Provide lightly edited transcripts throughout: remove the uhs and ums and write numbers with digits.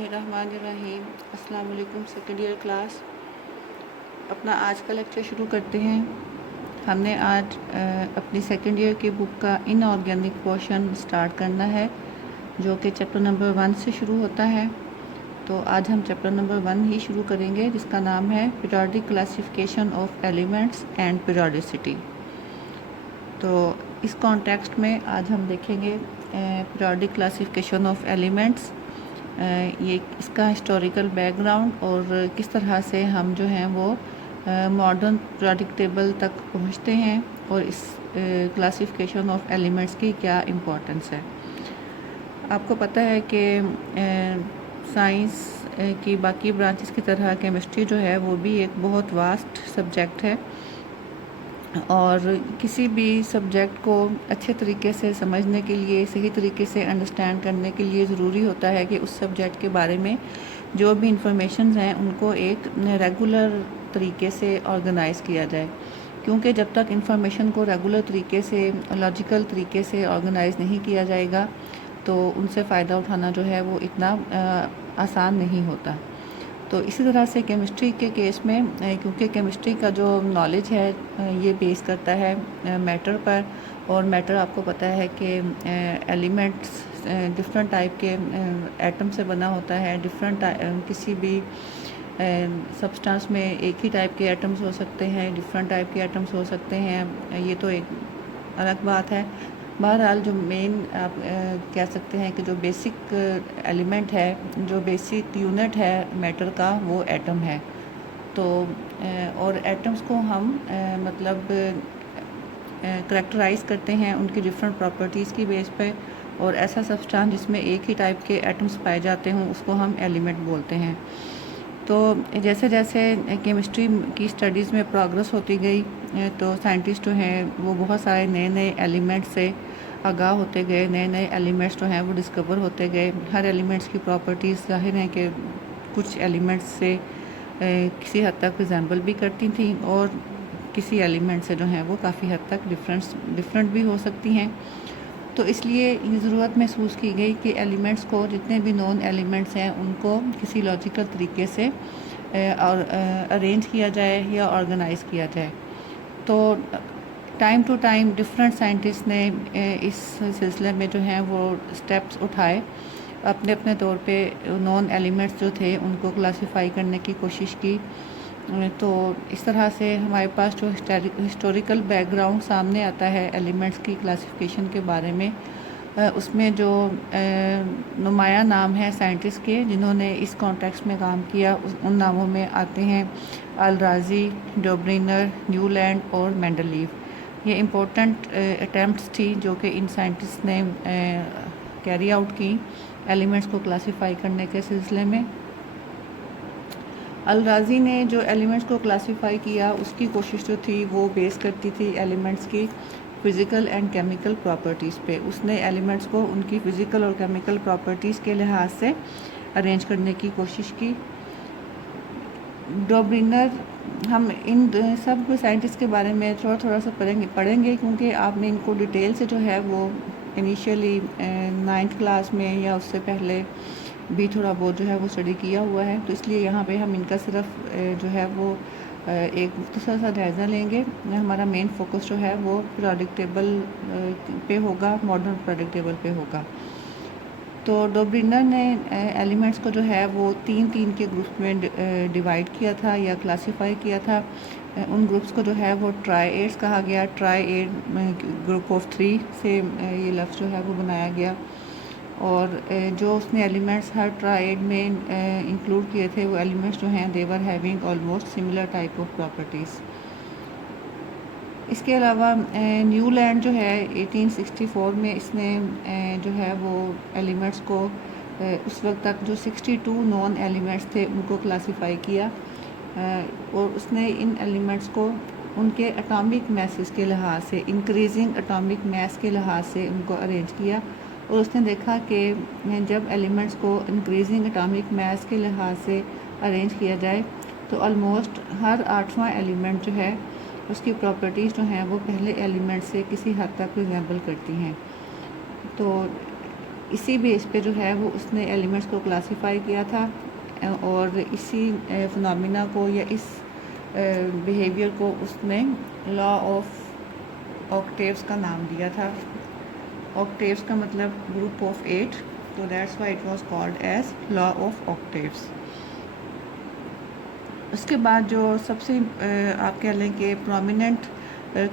बिस्मिल्लाहिर्रहमानिर्रहीम। अस्सलाम वालेकुम सेकेंड ईयर क्लास। अपना आज का लेक्चर शुरू करते हैं। हमने आज अपनी सेकेंड ईयर की बुक का इनऑर्गेनिक पोर्शन स्टार्ट करना है, जो कि चैप्टर नंबर 1 से शुरू होता है। तो आज हम चैप्टर नंबर 1 ही शुरू करेंगे, जिसका नाम है periodic classification of elements and periodicity. तो इस कॉन्टेक्स्ट में आज हम देखेंगे पीरियोडिक क्लासिफिकेशन ऑफ एलिमेंट्स, ये इसका हिस्टोरिकल बैकग्राउंड और किस तरह से हम जो हैं वो मॉडर्न पीरियोडिक टेबल तक पहुंचते हैं और इस क्लासिफिकेशन ऑफ एलिमेंट्स की क्या इम्पोर्टेंस है। आपको पता है कि साइंस की बाकी ब्रांचेस की तरह केमिस्ट्री जो है वो भी एक बहुत वास्ट सब्जेक्ट है, और किसी भी सब्जेक्ट को अच्छे तरीके से समझने के लिए, सही तरीके से अंडरस्टैंड करने के लिए ज़रूरी होता है कि उस सब्जेक्ट के बारे में जो भी इंफॉर्मेशन हैं उनको एक रेगुलर तरीके से ऑर्गेनाइज़ किया जाए। क्योंकि जब तक इंफॉर्मेशन को रेगुलर तरीके से, लॉजिकल तरीके से ऑर्गेनाइज़ नहीं किया जाएगा तो उनसे फ़ायदा उठाना जो है वो इतना आसान नहीं होता। तो इसी तरह से केमिस्ट्री के केस में, क्योंकि केमिस्ट्री का जो नॉलेज है ये बेस करता है मैटर पर, और मैटर आपको पता है कि एलिमेंट्स डिफरेंट टाइप के एटम से बना होता है। डिफरेंट किसी भी सब्सटेंस में एक ही टाइप के एटम्स हो सकते हैं, डिफरेंट टाइप के एटम्स हो सकते हैं, ये तो एक अलग बात है। बहरहाल जो मेन आप कह सकते हैं कि जो बेसिक एलिमेंट है, जो बेसिक यूनिट है मैटर का, वो एटम है। तो और एटम्स को हम मतलब करेक्टराइज़ करते हैं उनकी डिफरेंट प्रॉपर्टीज़ की बेस पे, और ऐसा सब्सटेंस जिसमें एक ही टाइप के एटम्स पाए जाते हों उसको हम एलिमेंट बोलते हैं। तो जैसे जैसे केमिस्ट्री की स्टडीज़ में प्रोग्रेस होती गई तो साइंटिस्ट जो हैं वो बहुत सारे नए नए एलिमेंट्स से आगाह होते गए, नए नए एलिमेंट्स जो हैं वो डिस्कवर होते गए। हर एलिमेंट्स की प्रॉपर्टीज़ ज़ाहिर है कि कुछ एलिमेंट्स से किसी हद तक रिजेंबल भी करती थी, और किसी एलिमेंट से जो है वो काफ़ी हद तक डिफरेंट भी हो सकती हैं। तो इसलिए ये ज़रूरत महसूस की गई कि एलिमेंट्स को, जितने भी नॉन एलिमेंट्स हैं, उनको किसी लॉजिकल तरीके से और अरेंज किया जाए या ऑर्गेनाइज़ किया जाए। तो time to time different scientist ने इस सिलसिले में जो हैं वो स्टेप्स उठाए, अपने अपने तौर पे नॉन एलिमेंट्स जो थे उनको क्लासिफाई करने की कोशिश की। तो इस तरह से हमारे पास जो हिस्टोरिकल बैकग्राउंड सामने आता है एलिमेंट्स की क्लासिफिकेशन के बारे में, उसमें जो नुमाया नाम है साइंटिस्ट के जिन्होंने इस कॉन्टेक्स्ट में काम किया, उन नामों में आते हैं अल-राज़ी, डोब्रिनर, न्यूलैंड और मेंडलीव। ये इम्पोर्टेंट अटैम्प्ट्स थी जो कि इन साइंटिस्ट ने कैरी आउट की एलिमेंट्स को क्लासिफाई करने के सिलसिले में। अल-राज़ी ने जो एलिमेंट्स को क्लासिफाई किया उसकी कोशिश जो थी वो बेस करती थी एलिमेंट्स की फ़िज़िकल एंड केमिकल प्रॉपर्टीज़ पे। उसने एलिमेंट्स को उनकी फ़िज़िकल और केमिकल प्रॉपर्टीज़ के लिहाज से अरेंज करने की कोशिश की। डोब्रिनर, हम इन सब साइंटिस्ट के बारे में थोड़ा थोड़ा सा पढ़ेंगे क्योंकि आपने इनको डिटेल से जो है वो इनिशियली 9th क्लास में या उससे पहले भी थोड़ा बहुत जो है वो स्टडी किया हुआ है। तो इसलिए यहाँ पे हम इनका सिर्फ जो है वो एक मुख्तसर सा जायज़ा लेंगे। हमारा मेन फोकस जो है वो पीरियोडिक टेबल पे होगा, मॉडर्न पीरियोडिक टेबल पे होगा। तो डोब्रिनर ने एलिमेंट्स को जो है वो 3 के ग्रुप्स में डिवाइड किया था या क्लासिफाई किया था। उन ग्रुप्स को जो है वो ट्राइएड्स कहा गया। ट्राइएड ग्रुप ऑफ 3 से ये लफ्ज़ जो है वो बनाया गया, और जो उसने एलिमेंट्स हर ट्राइड में इंक्लूड किए थे वो एलिमेंट्स जो हैं they were having almost similar type of properties. इसके अलावा न्यूलैंड जो है 1864 में इसने जो है वो एलिमेंट्स को उस वक्त तक जो 62 नॉन एलिमेंट्स थे उनको क्लासिफाई किया, और उसने इन एलिमेंट्स को उनके एटॉमिक मैसेस के लिहाज से, इंक्रीजिंग एटॉमिक मैस के लिहाज से उनको अरेंज किया। और उसने देखा कि जब एलिमेंट्स को इंक्रीजिंग एटॉमिक मैस के लिहाज से अरेंज किया जाए तो ऑलमोस्ट हर 8वां एलिमेंट जो है उसकी प्रॉपर्टीज़ जो हैं वो पहले एलिमेंट से किसी हद तक रिजेंबल करती हैं। तो इसी बेस पे जो है वो उसने एलिमेंट्स को क्लासिफाई किया था और इसी फिनोमिना को या इस बिहेवियर को उसने लॉ ऑफ ऑक्टेव्स का नाम दिया था। ऑक्टेव्स का मतलब ग्रुप ऑफ 8, तो that's why it was called as law of octaves. उसके बाद जो सबसे आप कह लें कि प्रोमिनेंट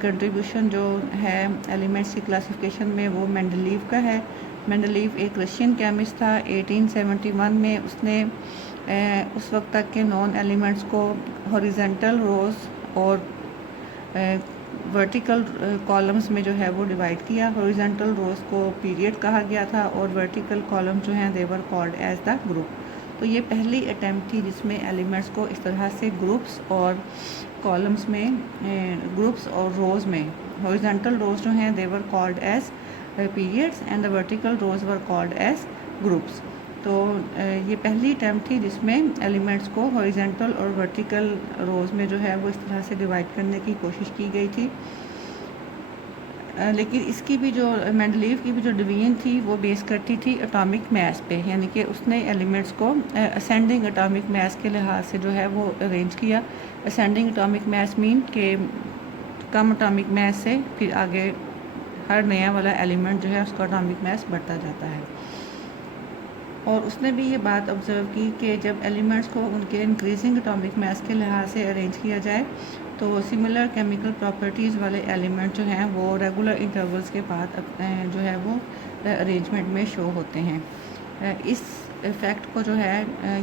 कंट्रीब्यूशन जो है एलिमेंट्स की क्लासिफिकेशन में वो मेंडलीव का है। मेंडलीव एक रशियन केमिस्ट था। 1871 में उसने उस वक्त तक के नॉन एलिमेंट्स को हॉरिजेंटल रोज और वर्टिकल कॉलम्स में जो है वो डिवाइड किया। हॉरिजेंटल रोज को पीरियड कहा गया था और वर्टिकल कॉलम जो हैं they were called as the group. तो ये पहली अटैम्प्ट थी जिसमें एलिमेंट्स को इस तरह से ग्रुप्स और कॉलम्स में ग्रुप्स और रोज़ में हॉरिजॉन्टल रोज़ जो हैं they were called as periods and the vertical rows were called as groups. तो ये पहली अटैम्प्ट थी जिसमें एलिमेंट्स को हॉरिजॉन्टल और वर्टिकल रोज़ में जो है वो इस तरह से डिवाइड करने की कोशिश की गई थी। लेकिन इसकी भी जो मेंडलीव की भी जो डिवीजन थी वो बेस करती थी एटॉमिक मास पे, यानी कि उसने एलिमेंट्स को असेंडिंग एटॉमिक मास के लिहाज से जो है वो अरेंज किया। असेंडिंग एटॉमिक मास मीन कि कम एटॉमिक मास से फिर आगे हर नया वाला एलिमेंट जो है उसका एटॉमिक मास बढ़ता जाता है। और उसने भी ये बात ऑब्ज़र्व की कि जब एलिमेंट्स को उनके इंक्रीजिंग एटॉमिक मास के लिहाज से अरेंज किया जाए तो सिमिलर केमिकल प्रॉपर्टीज़ वाले एलिमेंट जो हैं वो रेगुलर इंटरवल्स के बाद जो है वो अरेंजमेंट में शो होते हैं। इस फैक्ट को जो है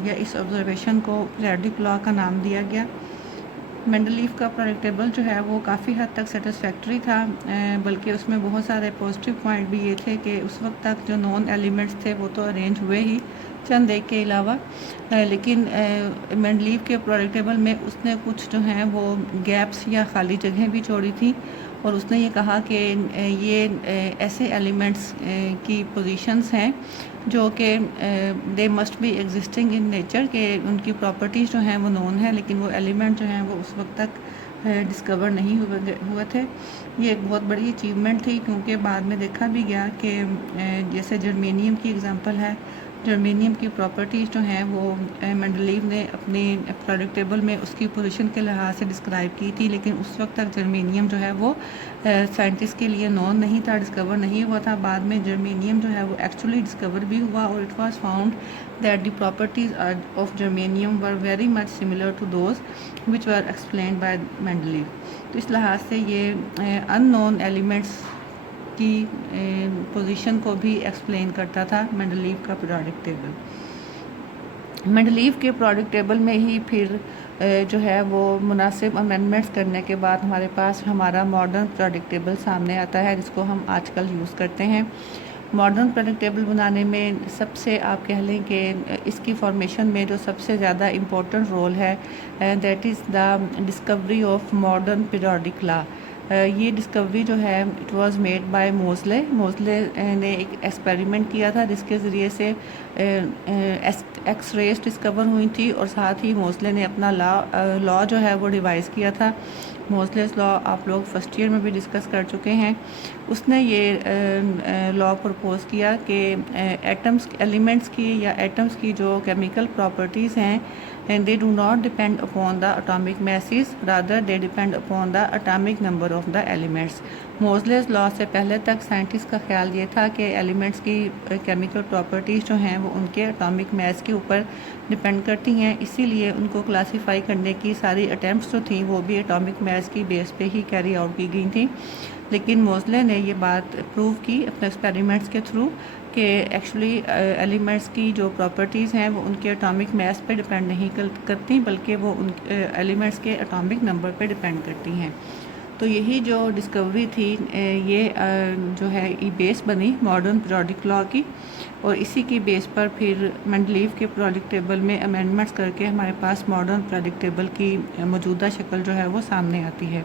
या इस ऑब्जर्वेशन को पीरियोडिक लॉ का नाम दिया गया। मेंडलीव का प्रोडक्ट टेबल जो है वो काफ़ी हद तक सेटिस्फैक्ट्री था, बल्कि उसमें बहुत सारे पॉजिटिव पॉइंट भी ये थे कि उस वक्त तक जो नॉन एलिमेंट्स थे वो तो अरेंज हुए ही चंद एक के अलावा, लेकिन मेंडलीव के प्रोडक्ट टेबल में उसने कुछ जो हैं वो गैप्स या खाली जगहें भी छोड़ी थी और उसने ये कहा कि ये ऐसे एलिमेंट्स की पोजीशंस हैं जो कि they must be existing in nature, के उनकी प्रॉपर्टीज़ जो हैं वो नोन है लेकिन वो एलिमेंट जो हैं वो उस वक्त तक डिस्कवर नहीं हुए थे। ये एक बहुत बड़ी अचीवमेंट थी क्योंकि बाद में देखा भी गया कि जैसे जर्मेनियम की एग्जांपल है, जर्मेनियम की प्रॉपर्टीज़ जो हैं वो मेंडलीव ने अपने प्रोडक्ट टेबल में उसकी पोजीशन के लिहाज से डिस्क्राइब की थी, लेकिन उस वक्त तक जर्मेनियम जो है वो साइंटिस्ट के लिए नॉन नहीं था, डिस्कवर नहीं हुआ था। बाद में जर्मेनियम जो है वो एक्चुअली डिस्कवर भी हुआ और it was found that the properties of germanium were very much similar to those which were explained by Mendeleev. तो इस लिहाज से ये अननोन एलिमेंट्स की पोजीशन को भी एक्सप्लेन करता था मेंडलीव का पीरियोडिक टेबल। मेंडलीव के पीरियोडिक टेबल में ही फिर जो है वो मुनासिब अमेंडमेंट्स करने के बाद हमारे पास हमारा मॉडर्न पीरियोडिक टेबल सामने आता है जिसको हम आजकल यूज़ करते हैं। मॉडर्न पीरियोडिक टेबल बनाने में सबसे आप कह लें कि इसकी फॉर्मेशन में जो सबसे ज़्यादा इम्पोर्टेंट रोल है that is the discovery of modern periodic law. ये डिस्कवरी जो है इट वाज मेड बाय मोज़ले ने एक एक्सपेरिमेंट किया था जिसके ज़रिए से एक्स रेज डिस्कवर हुई थी और साथ ही मोज़ले ने अपना लॉ जो है वो डिवाइस किया था। मोज़लेस लॉ आप लोग फर्स्ट ईयर में भी डिस्कस कर चुके हैं। उसने ये लॉ प्रपोज किया कि एलिमेंट्स की या एटम्स की जो केमिकल प्रॉपर्टीज़ हैं and they do not depend upon the atomic masses, rather they depend upon the atomic number of the elements. Moseley's law से पहले तक साइंटिस्ट का ख्याल ये था कि एलिमेंट्स की केमिकल प्रॉपर्टीज़ जो हैं वो उनके एटॉमिक मास के ऊपर डिपेंड करती हैं, इसीलिए उनको क्लासीफाई करने की सारी अटैम्प्ट्स जो थी वो भी एटॉमिक मास की बेस पे ही कैरी आउट की गई थी। लेकिन मोज़ले ने ये बात प्रूव की अपने एक्सपेरिमेंट्स के थ्रू कि एक्चुअली एलिमेंट्स की जो प्रॉपर्टीज़ हैं वो उनके एटॉमिक मास पे डिपेंड नहीं करती बल्कि वो उन एलिमेंट्स के एटॉमिक नंबर पे डिपेंड करती हैं। तो यही जो डिस्कवरी थी ये जो है ये बेस बनी मॉडर्न पीरियोडिक लॉ की और इसी की बेस पर फिर मेंडलीव के पीरियोडिक टेबल में अमेंडमेंट्स करके हमारे पास मॉडर्न पीरियोडिक टेबल की मौजूदा शक्ल जो है वो सामने आती है।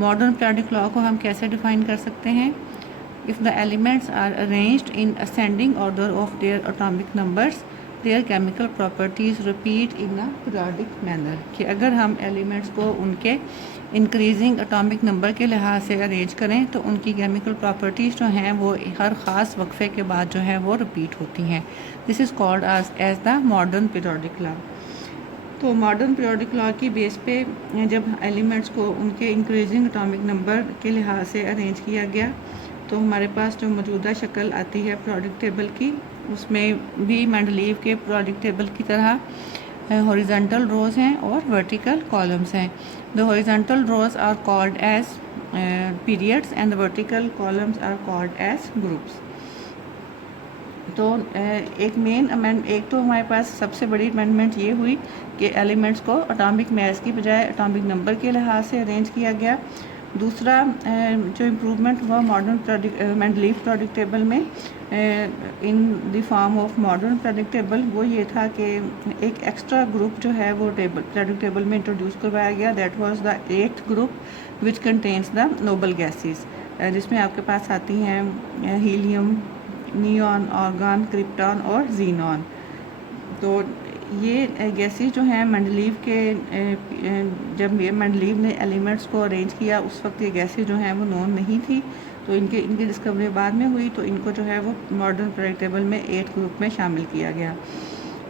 मॉडर्न पीरियोडिक लॉ को हम कैसे डिफ़ाइन कर सकते हैं? If the elements are arranged in ascending order of their atomic numbers, there chemical properties repeat in a periodic manner, कि अगर हम एलिमेंट्स को उनके इंक्रीजिंग एटॉमिक नंबर के लिहाज से अरेंज करें तो उनकी केमिकल प्रॉपर्टीज़ जो हैं वो हर ख़ास वक्फे के बाद जो है वो रिपीट होती हैं। This is called as the modern periodic law. तो मॉडर्न पीरियोडिक लॉ की बेस पे जब एलिमेंट्स को उनके इंक्रीजिंग एटॉमिक नंबर के लिहाज से अरेंज किया गया तो हमारे पास जो मौजूदा शक्ल आती है पीरियोडिक टेबल की, उसमें भी मेंडलीव के पीरियोडिक टेबल की तरह हॉरिजॉन्टल रोज़ हैं और वर्टिकल कॉलम्स हैं। The horizontal rows are called as periods and the vertical columns are called as groups. तो एक तो हमारे पास सबसे बड़ी अमेंडमेंट ये हुई कि एलिमेंट्स को एटॉमिक मास की बजाय एटॉमिक नंबर के लिहाज से अरेंज किया गया। दूसरा जो इम्प्रूवमेंट हुआ मॉडर्न मेंडलीव पीरियोडिक टेबल में in the form of modern periodic table, वो ये था कि एक एक्स्ट्रा ग्रुप जो है वो पीरियोडिक टेबल में इंट्रोड्यूस करवाया गया। That was the 8th group which contains the noble gases, जिसमें आपके पास आती हैं हीलियम, नियॉन, आर्गन, क्रिप्टॉन और जीनॉन। तो ये गैसेस जो हैं मेंडलीव के जब मेंडलीव ने एलिमेंट्स को अरेंज किया उस वक्त ये गैसेस जो हैं वो नोन नहीं थी, तो इनकी डिस्कवरी बाद में हुई, तो इनको जो है वो मॉडर्न पीरियोडिक टेबल में 8 ग्रुप में शामिल किया गया।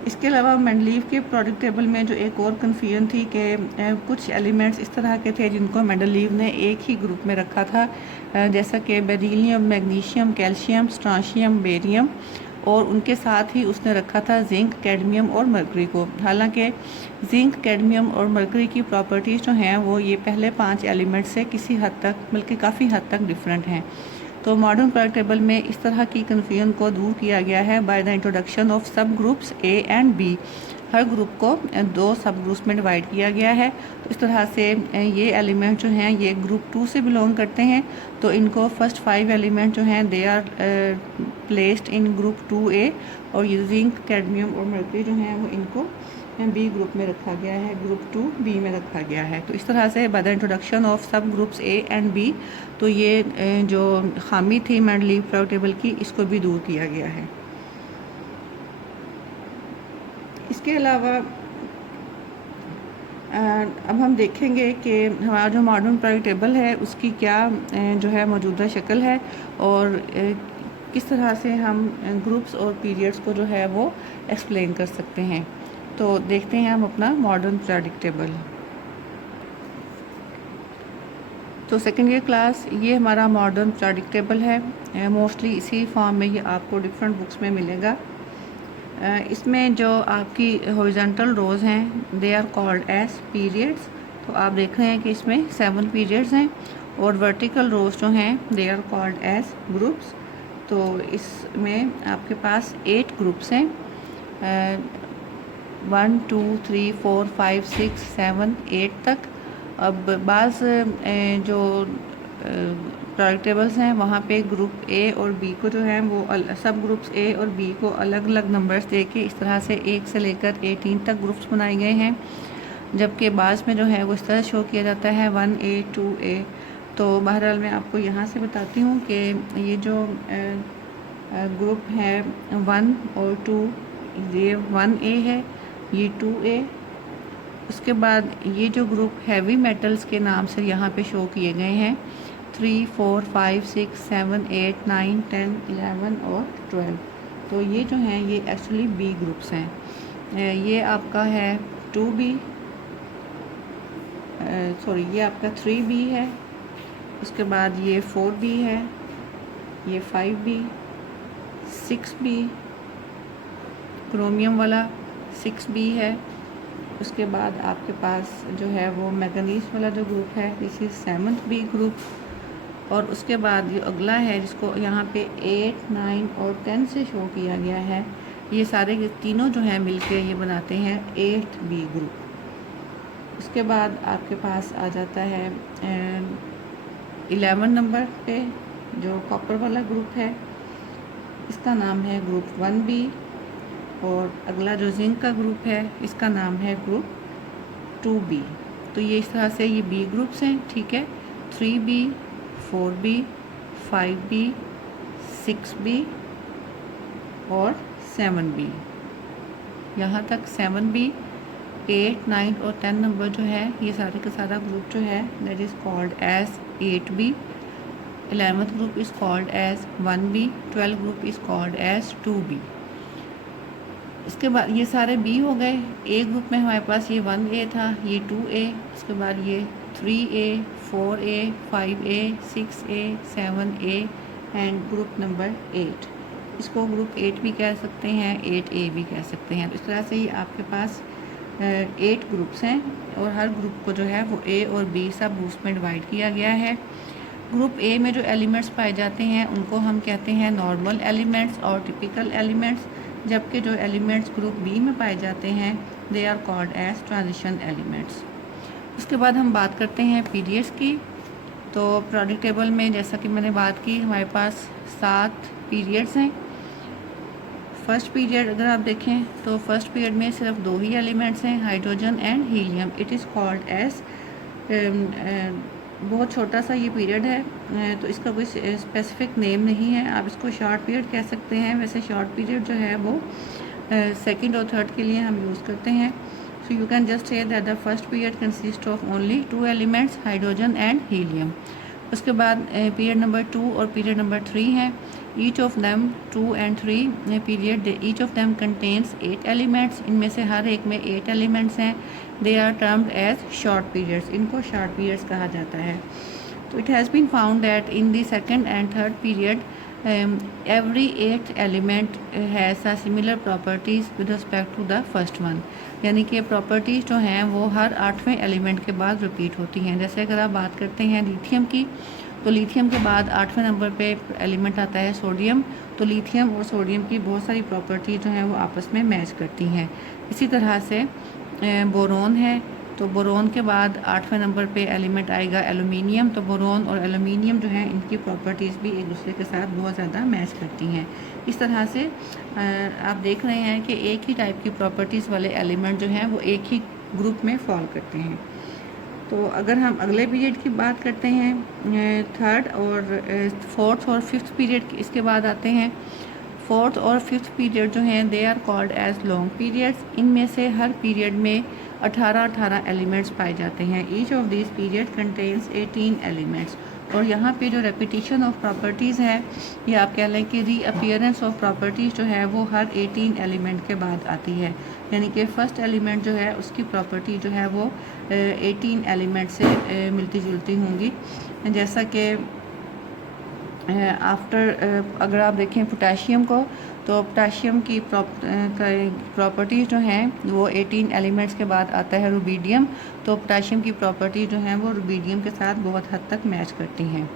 इसके अलावा मेंडलीव के पीरियोडिक टेबल में जो एक और कन्फ्यूजन थी कि कुछ एलिमेंट्स इस तरह के थे जिनको मेंडलीव ने एक ही ग्रुप में रखा था, जैसा कि बेरिलियम, मैग्नीशियम, कैल्शियम, स्ट्रांशियम, बेरियम, और उनके साथ ही उसने रखा था जिंक, कैडमियम और मरकरी को। हालांकि जिंक, कैडमियम और मरकरी की प्रॉपर्टीज़ जो हैं वो ये पहले 5 एलिमेंट से किसी हद तक, बल्कि काफ़ी हद तक डिफरेंट हैं। तो मॉडर्न पीरियोडिक टेबल में इस तरह की कन्फ्यूजन को दूर किया गया है by the introduction of sub groups A and B. हर ग्रुप को 2 सब ग्रुप्स में डिवाइड किया गया है। तो इस तरह से ये एलिमेंट जो हैं ये ग्रुप 2 से बिलोंग करते हैं, तो इनको फर्स्ट 5 एलिमेंट जो हैं they are placed in group 2A, और ये जिंक, कैडमियम और मरकरी जो हैं वो इनको बी ग्रुप में रखा गया है, ग्रुप 2B में रखा गया है। तो इस तरह से bye the introduction of sub groups A and B, तो ये जो खामी थी मेंडलीव पीरियोडिक टेबल की, इसको भी दूर किया गया है। इसके अलावा अब हम देखेंगे कि हमारा जो मॉडर्न पीरियोडिक टेबल है उसकी क्या जो है मौजूदा शक्ल है, और किस तरह से हम ग्रुप्स और पीरियड्स को जो है वो एक्सप्लेन कर सकते हैं। तो देखते हैं हम अपना मॉडर्न पीरियोडिक टेबल। तो सेकेंड ईयर क्लास, ये हमारा मॉडर्न पीरियोडिक टेबल है। मोस्टली इसी फॉर्म में ये आपको डिफरेंट बुक्स में मिलेगा। इसमें जो आपकी हॉरिजॉन्टल रोज़ हैं they are called as periods. तो आप देख रहे हैं कि इसमें 7 पीरियड्स हैं, और वर्टिकल रोज़ जो हैं they are called as groups. तो इसमें आपके पास 8 ग्रुप्स हैं, 1 2 3 4 5 6 7 8 तक। अब बाज़ जो पीरियोडिक टेबल्स हैं वहाँ पे ग्रुप ए और बी को जो है वो सब ग्रुप्स ए और बी को अलग अलग नंबर्स दे के इस तरह से 1 से लेकर 18 तक ग्रुप्स बनाए गए हैं, जबकि बाज़ में जो है वो इस तरह शो किया जाता है 1A 2A। तो बहरहाल मैं आपको यहाँ से बताती हूँ कि ये जो ग्रुप है 1 और 2, ये 1A है, ये 2A। उसके बाद ये जो ग्रुप हैवी मेटल्स के नाम से यहाँ पे शो किए गए हैं 3 4 5 6 7 8 9 10 11 और 12, तो ये जो हैं ये एक्चुअली बी ग्रुप्स हैं। ये आपका है 2B, सॉरी ये आपका 3B है, उसके बाद ये 4B है, ये 5B, 6B क्रोमियम वाला 6B है। उसके बाद आपके पास जो है वो मैंगनीज वाला जो ग्रुप है this is 7th B group. और उसके बाद ये अगला है जिसको यहाँ पे 8 9 और 10 से शो किया गया है, ये सारे तीनों जो हैं मिलके ये बनाते हैं 8th B ग्रुप। उसके बाद आपके पास आ जाता है 11 नंबर पे जो कॉपर वाला ग्रुप है, इसका नाम है ग्रुप 1B। और अगला जो जिंक का ग्रुप है इसका नाम है ग्रुप 2B। तो ये इस तरह से ये बी ग्रुप्स हैं, ठीक है। 3B 4B 5B 6B और 7B। यहाँ तक 7b, 8, 9 और 10 नंबर जो है ये सारे का सारा ग्रुप जो है that is called as 8b, 11th group is called as 1b, 12th group is called as 2b। इसके बाद ये सारे बी हो गए। ए ग्रुप में हमारे पास ये 1a था, ये 2a, उसके बाद ये 3a, 4a, 5a, 6a, 7a and group number 8। इसको ग्रुप 8 भी कह सकते हैं, 8a भी कह सकते हैं। तो इस तरह से ही आपके पास 8 ग्रुप्स हैं और हर ग्रुप को जो है वो ए और बी सब ग्रुप्स में डिवाइड किया गया है। ग्रुप ए में जो एलिमेंट्स पाए जाते हैं उनको हम कहते हैं नॉर्मल एलिमेंट्स और टिपिकल एलिमेंट्स, जबकि जो एलिमेंट्स ग्रुप बी में पाए जाते हैं they are called as transition elements. उसके बाद हम बात करते हैं पीरियड्स की। तो प्रोडक्ट टेबल में जैसा कि मैंने बात की हमारे पास 7 पीरियड्स हैं। फर्स्ट पीरियड अगर आप देखें तो फर्स्ट पीरियड में सिर्फ 2 ही एलिमेंट्स हैं, hydrogen and helium. It is called as बहुत छोटा सा ये पीरियड है, तो इसका कोई स्पेसिफिक नेम नहीं है, आप इसको शॉर्ट पीरियड कह सकते हैं। वैसे शॉर्ट पीरियड जो है वो सेकंड और थर्ड के लिए हम यूज़ करते हैं। So you can just say that the first period consist of only 2 elements, hydrogen and helium. उसके बाद पीरियड नंबर 2 और पीरियड नंबर 3 है। Each of them 2 and 3 period, each of them contains 8 elements. इनमें से हर एक में 8 एलिमेंट्स हैं। They are termed as short periods, इनको शॉर्ट पीरियड्स कहा जाता है। तो it has been found that in the second and third period every 8th element has a similar properties with respect to the first one। यानी कि properties जो हैं वो हर 8वें एलिमेंट के बाद रिपीट होती हैं। जैसे अगर आप बात करते हैं लिथियम की, तो लिथियम के बाद 8वें नंबर पे एलिमेंट आता है सोडियम। तो लिथियम और सोडियम की बहुत सारी प्रॉपर्टीज़ जो हैं वो आपस में मैच करती हैं। इसी तरह से बोरोन है, तो बोरोन के बाद 8वें नंबर पे एलिमेंट आएगा एलुमिनियम। तो बोरोन और एलुमिनियम जो है इनकी प्रॉपर्टीज़ भी एक दूसरे के साथ बहुत ज़्यादा मैच करती हैं। इस तरह से आप देख रहे हैं कि एक ही टाइप की प्रॉपर्टीज़ वाले एलिमेंट जो हैं वो एक ही ग्रुप में फॉल करते हैं। तो अगर हम अगले पीरियड की बात करते हैं, थर्ड और फोर्थ और फिफ्थ पीरियड इसके बाद आते हैं। फोर्थ और फिफ्थ पीरियड जो हैं they are called as long periods. इनमें से हर पीरियड में 18 एलिमेंट्स पाए जाते हैं। Each of this period contains 18 elements. और यहाँ पे जो रेपिटेशन ऑफ प्रॉपर्टीज़ है या आप कह लें कि रीअपीयरेंस ऑफ प्रॉपर्टीज़ जो है वो हर 18 एलिमेंट के बाद आती है। यानी कि फर्स्ट एलिमेंट जो है उसकी प्रॉपर्टी जो है वो 18 एलिमेंट से मिलती जुलती होंगी। जैसा कि अगर आप देखें पोटेशियम को, तो पोटेशियम की प्रॉपर्टीज़ जो हैं वो 18 एलिमेंट्स के बाद आता है रुबीडियम। तो पोटेशियम की प्रॉपर्टी जो हैं वो रुबीडियम के साथ बहुत हद तक मैच करती हैं।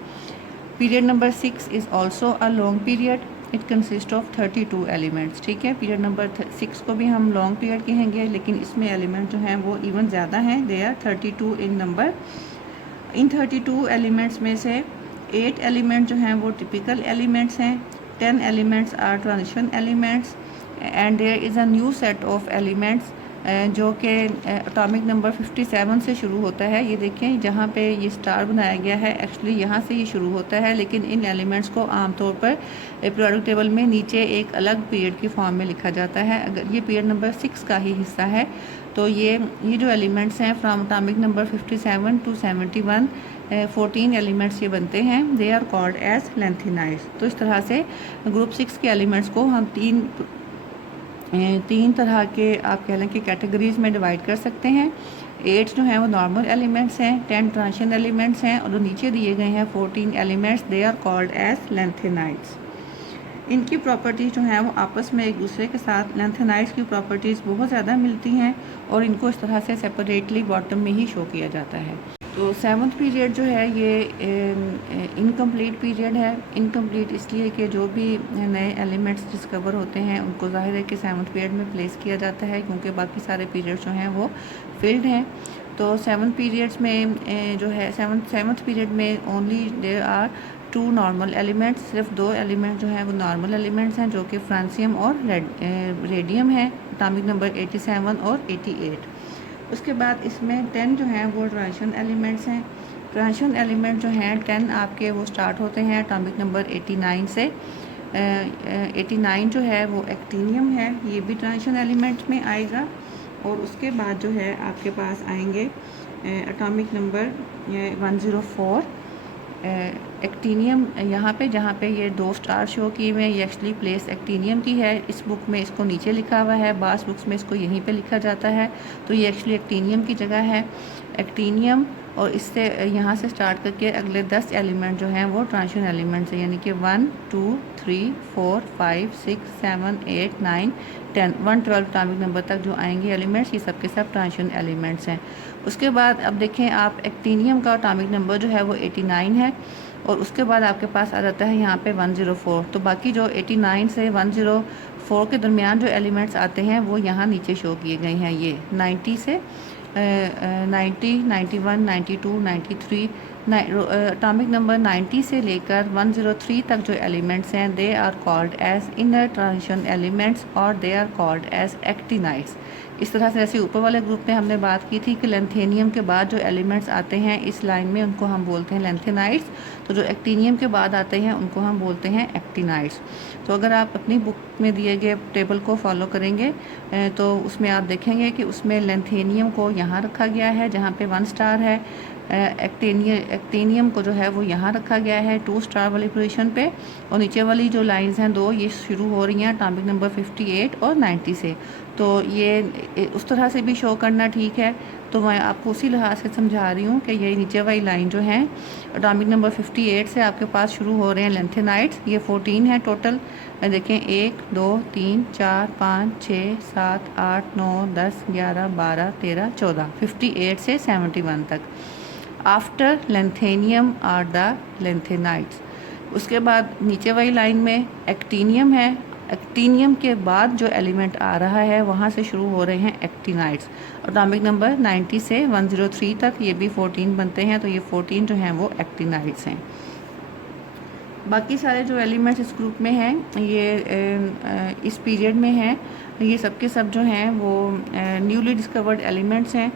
Period number 6 is also a long period. It consist of 32 elements. ठीक है, पीरियड नंबर 6 को भी हम लॉन्ग पीरियड कहेंगे, लेकिन इसमें एलिमेंट जो हैं वो इवन ज़्यादा हैं। They are 32 in number. इन 32 एलिमेंट्स में से 8 एलिमेंट जो हैं वो टिपिकल एलिमेंट्स हैं, 10 elements are transition elements and there is a new set of elements जो कि एटॉमिक नंबर 57 से शुरू होता है। ये देखें जहाँ पे ये स्टार बनाया गया है, एक्चुअली यहाँ से ये शुरू होता है, लेकिन इन एलिमेंट्स को आमतौर पर पीरियोडिक टेबल में नीचे एक अलग पीरियड की फॉर्म में लिखा जाता है। अगर ये पीरियड नंबर 6 का ही हिस्सा है तो ये जो एलिमेंट्स हैं from atomic number 57 to 71 14 elements ये बनते हैं। They are called as lanthanides. तो इस तरह से ग्रुप 6 के एलिमेंट्स को हम तीन तरह के आप कह लें कि कैटेगरीज में डिवाइड कर सकते हैं। 8 जो हैं वो नॉर्मल एलिमेंट्स हैं, 10 ट्रांजिशन एलिमेंट्स हैं और जो नीचे दिए गए हैं 14 elements, they are called as lanthanides. इनकी प्रॉपर्टीज़ जो हैं वो आपस में एक दूसरे के साथ, लेंथेनाइड्स की प्रॉपर्टीज़ बहुत ज़्यादा मिलती हैं और इनको इस तरह से सेपरेटली बॉटम में ही शो किया जाता है। तो 7th पीरियड जो है ये इनकम्प्लीट पीरियड है। इनकम्प्लीट इसलिए कि जो भी नए एलिमेंट्स डिस्कवर होते हैं उनको ज़ाहिर है कि 7th पीरियड में प्लेस किया जाता है, क्योंकि बाकी सारे पीरियड्स जो हैं वो फिल्ड हैं। तो 7th पीरियड्स में जो है 7th पीरियड में only there are 2 normal elements. सिर्फ 2 एलिमेंट जो हैं वो नॉर्मल एलिमेंट्स हैं, जो कि फ्रांसियम और रेडियम है, एटॉमिक नंबर 87 और 88। उसके बाद इसमें 10 जो हैं वो ट्रांजिशन एलिमेंट्स हैं। ट्रांजिशन एलिमेंट जो हैं 10 आपके वो स्टार्ट होते हैं एटॉमिक नंबर 89 से। 89 जो है वो एक्टिनियम है, ये भी ट्रांजिशन एलिमेंट में आएगा। और उसके बाद जो है आपके पास आएंगे एटॉमिक नंबर 104 एक्टिनियम। यहाँ पे जहाँ पे ये 2 स्टार शो किए हुए हैं, ये एक्चुअली प्लेस एक्टिनियम की है। इस बुक में इसको नीचे लिखा हुआ है, बास बुक्स में इसको यहीं पे लिखा जाता है, तो ये एक्चुअली एक्टिनियम की जगह है। एक्टिनियम और इससे यहाँ से स्टार्ट करके अगले 10 एलिमेंट जो हैं वो ट्रांजिशन एलिमेंट्स हैं, यानी कि 1 2 3 4 5 6 7 8 9 10 112 एटॉमिक नंबर तक जो आएंगे एलिमेंट्स, ये सब के सब ट्रांजिशन एलिमेंट्स हैं। उसके बाद अब देखें आप, एक्टिनियम का एटॉमिक नंबर जो है वो 89 है, और उसके बाद आपके पास आ जाता है यहाँ पे 104। तो बाकी जो 89 से 104 के दरमियान जो एलिमेंट्स आते हैं वो यहाँ नीचे शो किए गए हैं। ये 90 से 90, 91, 92, 93, एटॉमिक नंबर 90 से लेकर 103 तक जो एलिमेंट्स हैं, they are called as inner transition elements और they are called as actinides. इस तरह से जैसे ऊपर वाले ग्रुप में हमने बात की थी कि लेंथेनियम के बाद जो एलिमेंट्स आते हैं इस लाइन में, उनको हम बोलते हैं लेंथेनाइड्स। तो जो एक्टिनियम के बाद आते हैं उनको हम बोलते हैं एक्टिनाइड्स। तो अगर आप अपनी बुक में दिए गए टेबल को फॉलो करेंगे तो उसमें आप देखेंगे कि उसमें लेंथेनियम को यहाँ रखा गया है जहाँ पे 1 स्टार है। एक्टिनियम को जो है वो यहाँ रखा गया है 2 स्टार वाली पोजीशन पे, और नीचे वाली जो लाइंस हैं 2, ये शुरू हो रही हैं एटॉमिक नंबर 58 और 90 से। तो ये उस तरह से भी शो करना ठीक है, तो मैं आपको उसी लिहाज से समझा रही हूँ कि ये नीचे वाली लाइन जो है एटॉमिक नंबर 58 से आपके पास शुरू हो रहे हैं लेंथेनाइड्स। ये 14 है टोटल, देखें 1 2 3 4 5 6 7 8 9 10 11 12 13 14, 58 से 71 तक। After lanthanum are the lanthanides. उसके बाद नीचे वाली लाइन में एक्टिनियम है, एक्टिनियम के बाद जो एलिमेंट आ रहा है वहाँ से शुरू हो रहे हैं एक्टिनाइड्स। एटॉमिक नंबर 90 से 103 तक ये भी 14 बनते हैं, तो ये 14 जो हैं वो एक्टिनाइड्स हैं। बाकी सारे जो एलिमेंट्स इस ग्रुप में हैं ये इस पीरियड में हैं, ये सब के सब जो हैं वो न्यूली डिस्कवर्ड एलिमेंट्स हैं।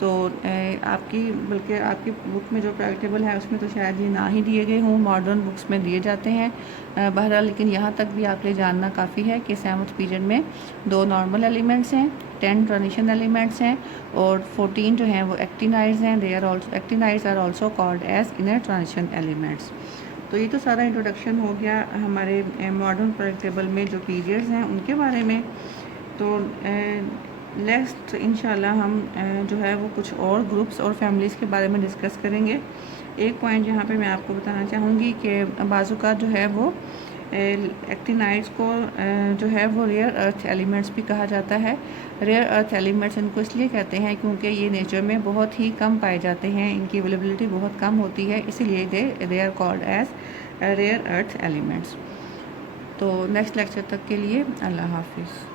तो बल्कि आपकी बुक में जो प्रैक्टिकल है उसमें तो शायद ये ना ही दिए गए हों, मॉडर्न बुक्स में दिए जाते हैं बहरहाल। लेकिन यहाँ तक भी आप ले जानना काफ़ी है कि 7th पीरियड में 2 नॉर्मल एलिमेंट्स हैं, 10 ट्रांजिशन एलिमेंट्स हैं, और 14 जो हैं वो एक्टिनाइड्स हैं। They are also actinides are also called as inner transition elements. तो ये तो सारा इंट्रोडक्शन हो गया हमारे मॉडर्न प्रैक्टिकल में जो पीरियड्स हैं उनके बारे में। तो नेक्स्ट इंशाल्लाह हम जो है वो कुछ और ग्रुप्स और फैमिलीज़ के बारे में डिस्कस करेंगे। एक पॉइंट यहाँ पे मैं आपको बताना चाहूँगी कि बाज़ुका जो है वो एक्टिनाइड्स को जो है वो रेयर अर्थ एलिमेंट्स भी कहा जाता है। रेयर अर्थ एलिमेंट्स इनको इसलिए कहते हैं क्योंकि ये नेचर में बहुत ही कम पाए जाते हैं, इनकी अवेलेबिलिटी बहुत कम होती है, इसीलिए they are called as rare earth elements. तो नेक्स्ट लेक्चर तक के लिए अल्लाह हाफिज़।